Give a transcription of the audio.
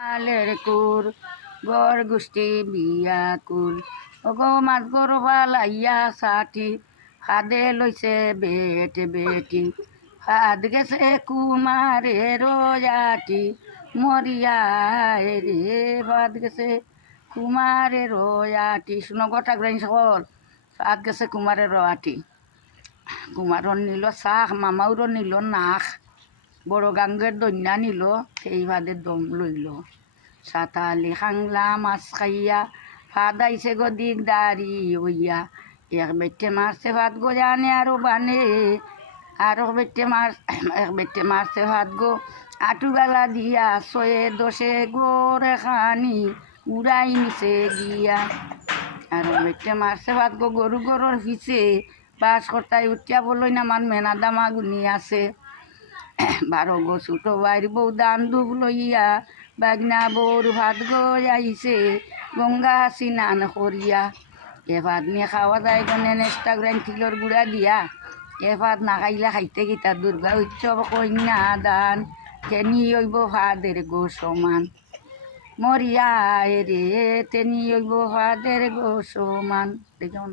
আলের কুর গর গুষ্টি বিয়া কুল অগো মাছ গর লাইয়া সাটি হাদে লইছে বেট বেটি হাত গেছে কুমারে রোয়াটি মরিয়া রে ভাত গেছে কুমারে রোয়াটি শুনো গোটা গ্রাইন সকল হাত গেছে কুমারে রোয়াটি কুমারর নিল চাখ মামাউরও নিল নাক বড় গাঙ্গের দন্যা নিল সেই ভাদে দম লইল সাতালি খাংলা মাছ খাইয়া ভাত আইসে গো দিক দাঁড়ি হইয়া এক বেটে মারছে ভাত গো জানে আরো বানে আরো বেটে মারছে ভাত গো আটু গালা দিয়া শয়ে দশে গোরে খানি উড়াই নিছে গিয়া আরো বেটে মারছে ভাত গো গরু গরুর হিসে বাস কর্তায় উঠিয়া বলই না আমার মেনা দামা গুনি আছে 12 গো ছোটো বাইর বউ দান দুব লইয়া বাগনা বউর ভাত গো আইছে গঙ্গা স্নান করিয়া এ ভাত নিয়ে খাওয়া যায় গনে ইনস্টাগ্রাম কিলোর গুড়া দিয়া এ ভাত না খাইলে খাইতে গীতা দুর্গা উৎসব কন্যা দান তেনি হইব ভাদের গো সমান মরিয়া রে তেনি হইব ভাদের গো সমান দেখুন।